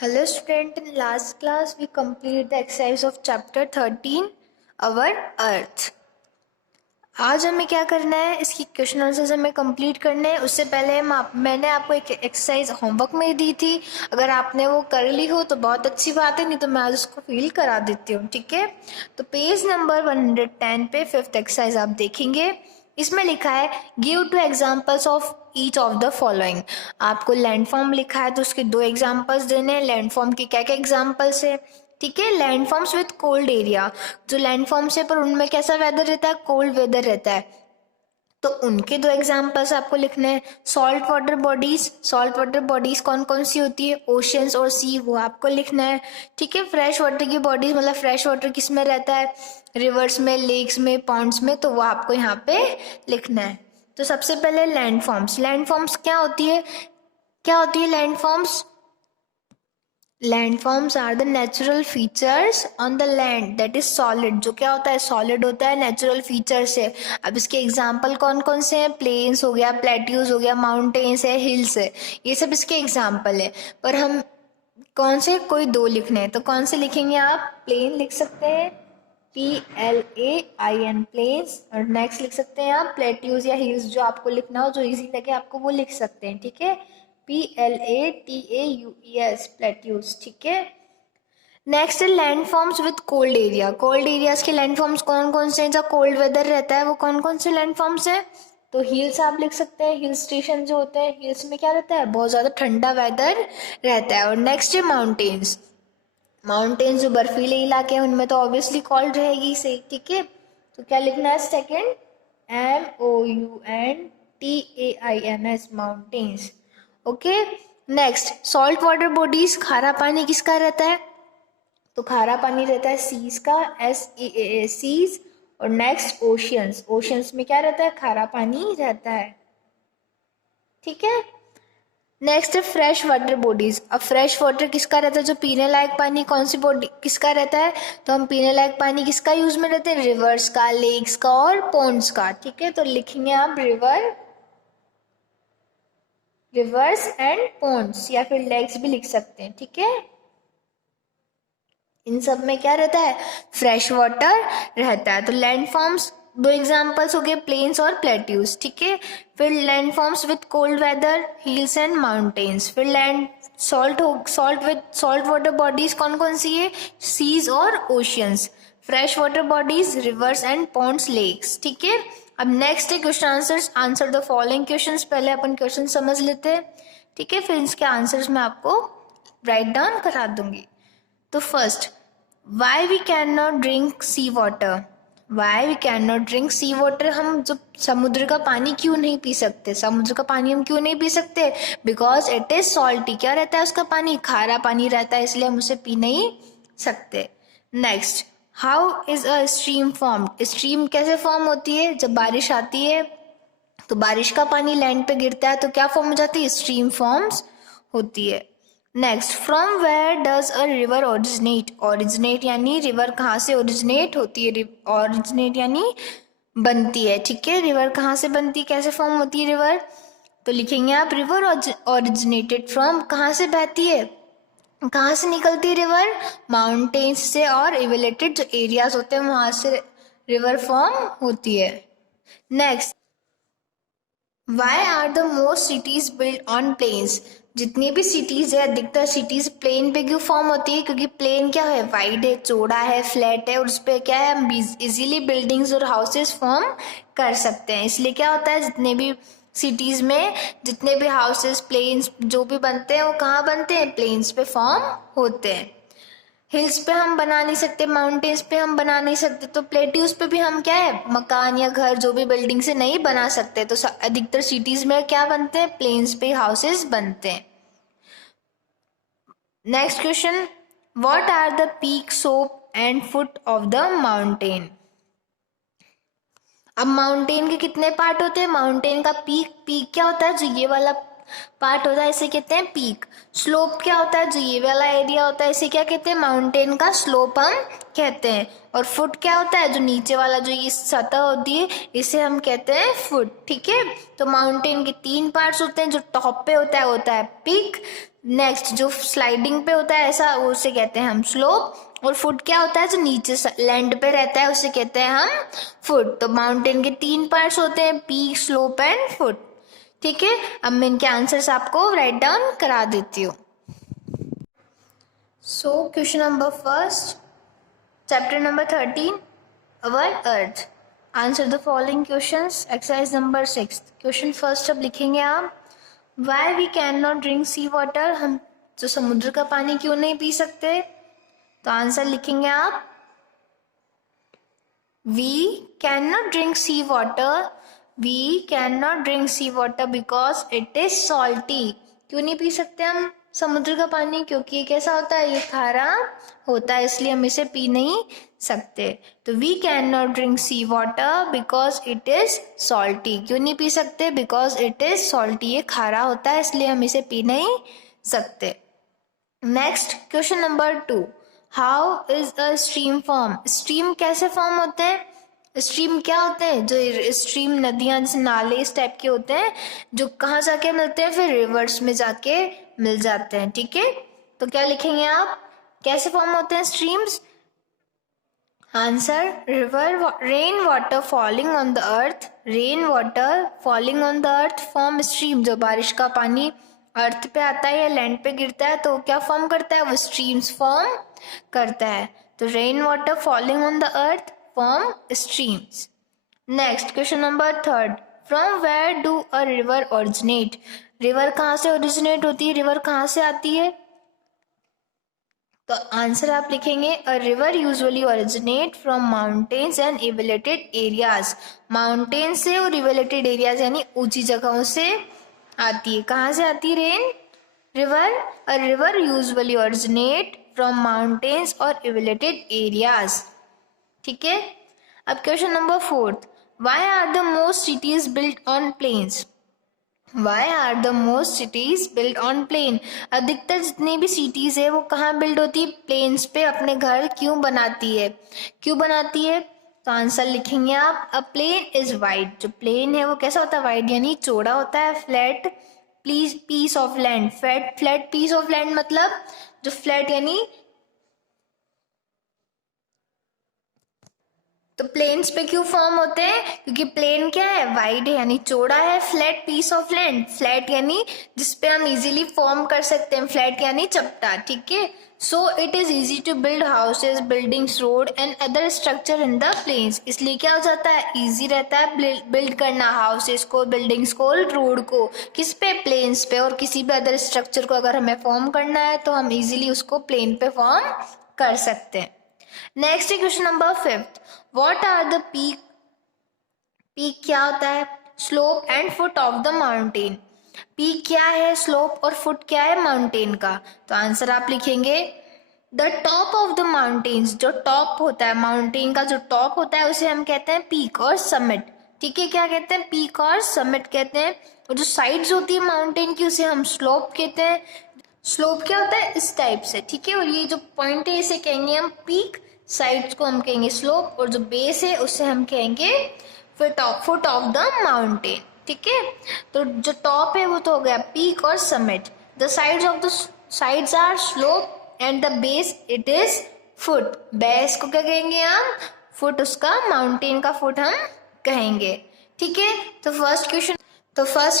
Hello student, in last class we completed the exercise of chapter 13 our earth. आज हमें क्या करना है, इसकी क्वेश्चन आंसर्स हमें कंप्लीट करने हैं. उससे पहले मैंने आपको एक एक्सरसाइज होमवर्क में दी थी. अगर आपने वो कर ली हो तो बहुत अच्छी बात है, नहीं तो मैं आज उसको फिल करा देती हूँ. ठीक है, तो पेज नंबर 110 पे फिफ्थ एक्सरसाइज आप देखेंगे. इसमें लिखा है give two examples of each of the following. आपको लैंडफॉर्म लिखा है तो उसके दो एग्जाम्पल्स देने हैं. लैंडफॉर्म के क्या क्या एग्जाम्पल्स है? ठीक है, लैंडफॉर्म्स विद कोल्ड एरिया. जो लैंडफॉर्म्स है पर उनमें कैसा वेदर रहता है? कोल्ड वेदर रहता है. तो उनके दो एग्जाम्पल्स आपको लिखने हैं. Salt water bodies. Salt water bodies कौन कौन सी होती है? ओशियंस और सी, वो आपको लिखना है. ठीक है, फ्रेश वाटर की बॉडीज मतलब फ्रेश वाटर किस में रहता है? रिवर्स में, लेक्स में, पॉन्ड्स में, तो वो आपको यहाँ पे लिखना है. तो सबसे पहले लैंडफॉर्म्स. लैंडफॉर्म्स क्या होती है? Landforms? Landforms are the natural features on the land that is solid. जो क्या होता है? सॉलिड होता है, नेचुरल फीचर्स है. अब इसके एग्जाम्पल कौन कौन से हैं? प्लेन्स हो गया, प्लेट्यूज हो गया, माउंटेन्स है, हिल्स है, ये सब इसके एग्जाम्पल है. पर हम कौन से? कोई दो लिखने हैं, तो कौन से लिखेंगे आप? प्लेन लिख सकते हैं, PLAIN, प्लेन्स. और नेक्स्ट लिख सकते हैं आप प्लेट्यूज या हिल्स. जो आपको लिखना हो, जो इजी लगे आपको, वो लिख सकते हैं. ठीक है, PLATAUES, प्लेट्यूज. ठीक है, नेक्स्ट है landforms with cold area. Cold areas के लैंडफॉर्म्स कौन कौन से हैं? जहाँ कोल्ड वेदर रहता है वो कौन कौन से लैंडफॉर्म्स हैं? तो हिल्स आप लिख सकते हैं. हिल स्टेशन जो होते हैं, हिल्स में क्या रहता है? बहुत ज्यादा ठंडा वेदर रहता है. और नेक्स्ट है माउंटेन्स. माउंटेन्स जो बर्फीले इलाके हैं उनमें तो ऑब्वियसली कोल्ड रहेगी से. ठीक है, तो क्या लिखना है? Second, MOUNTAINS, mountains. Okay, next salt water bodies. खारा पानी किसका रहता है? तो खारा पानी रहता है सीज का, SEAA, सीज. और नेक्स्ट ओशियंस. ओशियंस में क्या रहता है? खारा पानी रहता है. ठीक है, नेक्स्ट है फ्रेश वाटर बॉडीज. अब फ्रेश वाटर किसका रहता है? जो पीने लायक पानी. कौन सी बॉडी किसका रहता है? तो हम पीने लायक पानी किसका यूज में रहते हैं? रिवर्स का, लेक्स का और पॉन्ड्स का. ठीक है, तो लिखेंगे आप रिवर्स एंड पॉन्ड्स, या फिर लेक्स भी लिख सकते हैं. ठीक है, इन सब में क्या रहता है? फ्रेश वाटर रहता है. तो लैंडफॉर्म्स दो एग्जांपल्स हो गए, प्लेन्स और प्लेट्यूज. ठीक है, फिर landforms with cold weather, hills and mountains. फिर लैंड सॉल्ट वाटर बॉडीज कौन कौन सी है? सीज और oceans. Fresh water bodies, rivers and ponds, lakes. ठीक है, अब नेक्स्ट है question answers. Answer the following questions. पहले अपन क्वेश्चन समझ लेते हैं. ठीक है, फिर इसके आंसर्स मैं आपको राइट डाउन करा दूंगी. तो first, why we can not drink sea water. Why we can not drink sea water. हम जब समुद्र का पानी क्यों नहीं पी सकते? समुद्र का पानी हम क्यों नहीं पी सकते? Because it is salty. क्या रहता है उसका पानी? खारा पानी रहता है, इसलिए हम उसे पी नहीं सकते. Next, how is a stream formed. Stream कैसे फॉर्म होती है? जब बारिश आती है तो बारिश का पानी लैंड पे गिरता है तो क्या फॉर्म हो जाती है? स्ट्रीम फॉर्म्स होती है. Next, from where does a river originate. Originate यानी रिवर कहाँ से ओरिजिनेट होती है? ओरिजिनेट यानी बनती है. ठीक है, रिवर कहाँ से बनती है, कैसे फॉर्म होती है रिवर? तो लिखेंगे आप रिवर ओरिजिनेटेड फ्रॉम. कहाँ से बहती है, कहाँ से निकलती है रिवर? माउंटेन्स से और एवेलेटेड जो एरियाज होते हैं वहां से रिवर फॉर्म होती है. Next, why are the most cities build on plains. जितनी भी सिटीज है, अधिकतर सिटीज प्लेन पे क्यों फॉर्म होती है? क्योंकि प्लेन क्या है? वाइड है, चौड़ा है, फ्लैट है, और उस पर क्या है? हम इजीली बिल्डिंग्स और हाउसेस फॉर्म कर सकते हैं. इसलिए क्या होता है, जितने भी सिटीज में जितने भी हाउसेस, प्लेन्स जो भी बनते हैं वो कहाँ बनते हैं? प्लेन्स पे फॉर्म होते हैं. हिल्स पे हम बना नहीं सकते, माउंटेन्स पे हम बना नहीं सकते, तो प्लेट्यूज पे भी हम क्या है? मकान या घर जो भी बिल्डिंग से नहीं बना सकते. तो अधिकतर सिटीज में क्या बनते हैं? प्लेन्स पे हाउसेस बनते हैं. Next question, what are the peak, slope and foot of the mountain. अब माउंटेन के कितने पार्ट होते हैं? माउंटेन का पीक क्या होता है? जो ये वाला पार्ट होता है इसे कहते हैं पीक. स्लोप क्या होता है? जो ये वाला एरिया होता है इसे क्या कहते हैं? माउंटेन का स्लोप हम कहते हैं. और फुट क्या होता है? जो नीचे वाला जो ये सतह होती है इसे हम कहते हैं फुट. ठीक है, तो माउंटेन के तीन पार्ट्स होते हैं. जो टॉप पे होता है पीक, नेक्स्ट जो स्लाइडिंग पे होता है ऐसा, उसे कहते हैं हम स्लोप। और फुट क्या होता है, जो नीचे लैंड पे रहता है उसे कहते हैं हम फुट। तो माउंटेन के 3 पार्ट्स होते हैं, पीक, स्लोप एंड फुट। ठीक है, अब मैं इनके आंसर्स आपको राइट डाउन करा देती हूँ। So question number first, chapter number 13, our earth. Answer the following questions, exercise number 6। Question first अब लिखेंगे आप, why we can not drink sea water, हम जो समुद्र का पानी क्यों नहीं पी सकते। तो आंसर लिखेंगे आप, we can not drink sea water, we can not drink sea water because it is salty. क्यों नहीं पी सकते हम समुद्र का पानी, क्योंकि ये कैसा होता है, ये खारा होता है, इसलिए हम इसे पी नहीं सकते। तो we can not drink sea water because it is salty. क्यों नहीं पी सकते, बिकॉज इट इज सॉल्टी, ये खारा होता है इसलिए हम इसे पी नहीं सकते। Next question number 2, how is a stream form, stream कैसे फॉर्म होते हैं। स्ट्रीम क्या होते हैं, जो स्ट्रीम नदियां जैसे नाले इस टाइप के होते हैं, जो कहाँ जाके मिलते हैं, फिर रिवर्स में जाके मिल जाते हैं। ठीक है, तो क्या लिखेंगे आप, कैसे फॉर्म होते हैं streams. Answer, river rain water falling on the earth, rain water falling on the earth form stream. जो बारिश का पानी अर्थ पे आता है या लैंड पे गिरता है तो क्या फॉर्म करता है, वो स्ट्रीम्स फॉर्म करता है। तो rain water falling on the earth form streams. Next question number 3, from where do a river originate, river कहाँ से ओरिजिनेट होती है, रिवर कहाँ से आती है। तो आंसर आप लिखेंगे, अ river usually originate from mountains and elevated areas, mountain से और एलिवेटेड एरियाज यानी ऊंची जगहों से आती है। कहाँ से आती है rain, river, a river usually originate from mountains और एलिवेटेड एरियाज। ठीक है, अब question number 4, why are the most cities built on plains, why are the most cities built on plain, अधिकतर जितनी भी सिटीज है वो कहाँ बिल्ड होती है, प्लेन्स पे अपने घर क्यों बनाती है, क्यों बनाती है। तो आंसर लिखेंगे आप, अ प्लेन इज वाइड, जो प्लेन है वो कैसा होता है, वाइड यानी चौड़ा होता है। Flat piece of land, flat piece of land मतलब जो फ्लैट यानी, तो प्लेन्स पे क्यों फॉर्म होते हैं, क्योंकि प्लेन क्या है, वाइड है यानी चौड़ा है। Flat piece of land, flat यानी जिसपे हम इजीली फॉर्म कर सकते हैं, फ्लैट यानी चपटा। ठीक है, so it is easy to build houses, buildings, road and other structure in the plains, इसलिए क्या हो जाता है, इजी रहता है बिल्ड करना हाउसेज को, बिल्डिंग्स को, रोड को, किस पे, प्लेन्स पे। और किसी भी अदर स्ट्रक्चर को अगर हमें फॉर्म करना है तो हम इजीली उसको प्लेन पे फॉर्म कर सकते हैं। Next question number 5, what are the peak, peak क्या होता है, slope and foot of the mountain, peak क्या है, स्लोप और फुट क्या है माउंटेन का। तो आंसर आप लिखेंगे, the top of the mountains, जो टॉप होता है माउंटेन का, जो टॉप होता है उसे हम कहते हैं पीक और समिट। ठीक है, क्या कहते हैं, पीक और समिट कहते हैं। और जो साइड्स होती है माउंटेन की उसे हम स्लोप कहते हैं। स्लोप क्या होता है, इस टाइप से। ठीक है, और ये जो पॉइंट है इसे कहेंगे हम पीक, साइड्स को हम कहेंगे स्लोप, और जो बेस है उसे हम कहेंगे फुट ऑफ द माउंटेन। ठीक है, तो जो टॉप है वो तो हो गया पीक और summit, the sides of the sides are slope and the base it is foot. Base को क्या कहेंगे हम, फुट, उसका माउंटेन का फुट हम कहेंगे। ठीक है, तो फर्स्ट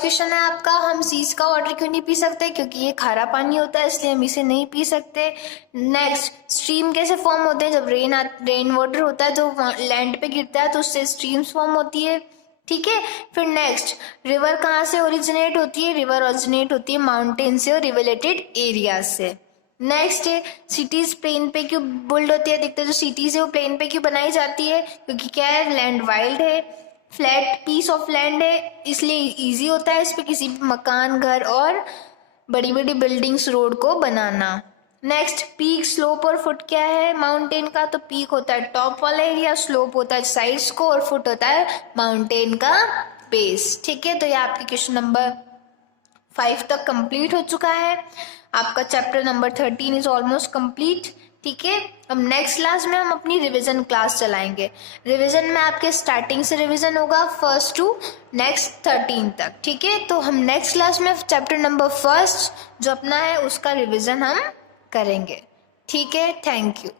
क्वेश्चन है आपका, हम सीज का वाटर क्यों नहीं पी सकते, क्योंकि ये खारा पानी होता है इसलिए हम इसे नहीं पी सकते। नेक्स्ट, स्ट्रीम कैसे फॉर्म होते हैं, जब रेन वाटर होता है जो लैंड पे गिरता है तो उससे स्ट्रीम्स फॉर्म होती है। ठीक है, फिर नेक्स्ट, रिवर कहाँ से ओरिजिनेट होती है, रिवर ओरिजिनेट होती है माउंटेन से और रिलेटेड एरिया से। नेक्स्ट है, सिटीज प्लेन पे क्यों बिल्ड होती है, देखते जो सिटीज है वो प्लेन पे क्यों बनाई जाती है, क्योंकि क्या है, लैंड वाइल्ड है, फ्लैट पीस ऑफ लैंड है, इसलिए इजी होता है इस पे किसी भी मकान, घर और बड़ी बड़ी बिल्डिंग्स, रोड को बनाना। नेक्स्ट, पीक, स्लोप और फुट क्या है माउंटेन का, तो पीक होता है टॉप वाला एरिया, स्लोप होता है साइड्स को, और फुट होता है माउंटेन का बेस। ठीक है, तो ये आपके क्वेश्चन नंबर 5 तक कंप्लीट हो चुका है। आपका chapter number 13 is almost complete. ठीक है। अब नेक्स्ट क्लास में हम अपनी रिवीजन क्लास चलाएंगे। रिवीजन में आपके स्टार्टिंग से रिवीजन होगा 1st टू नेक्स्ट 13 तक, ठीक है। तो हम नेक्स्ट क्लास में चैप्टर नंबर 1 जो अपना है उसका रिवीजन हम करेंगे, ठीक है। Thank you.